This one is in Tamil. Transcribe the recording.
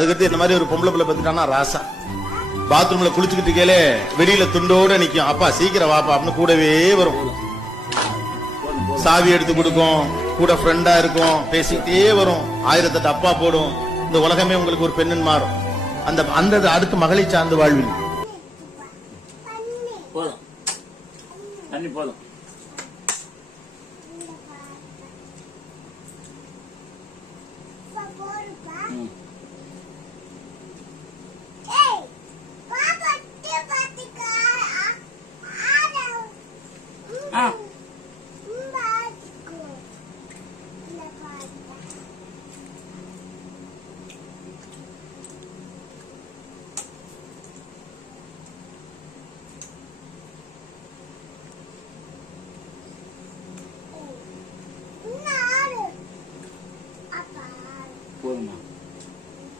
அதுக்கடுத்து இந்த மாதிரி ஒரு பொம்பளை பிள்ளை பத்துட்டானா ராசா. பாத்ரூம்ல குளிச்சுக்கிட்டு கேளே வெளியில துண்டோட நிக்கும். அப்பா சீக்கிரம் வாப்பா அப்படின்னு கூடவே வரும். சாவி எடுத்து கொடுக்கும், கூட ஃப்ரெண்டா இருக்கும், பேசிக்கிட்டே வரும். 1008 அப்பா போடும். இந்த உலகமே உங்களுக்கு ஒரு பெண்ணன் மாறும். அந்த அடுத்து மகளை சார்ந்து வாழ்வில் போதும், தண்ணி போதும்.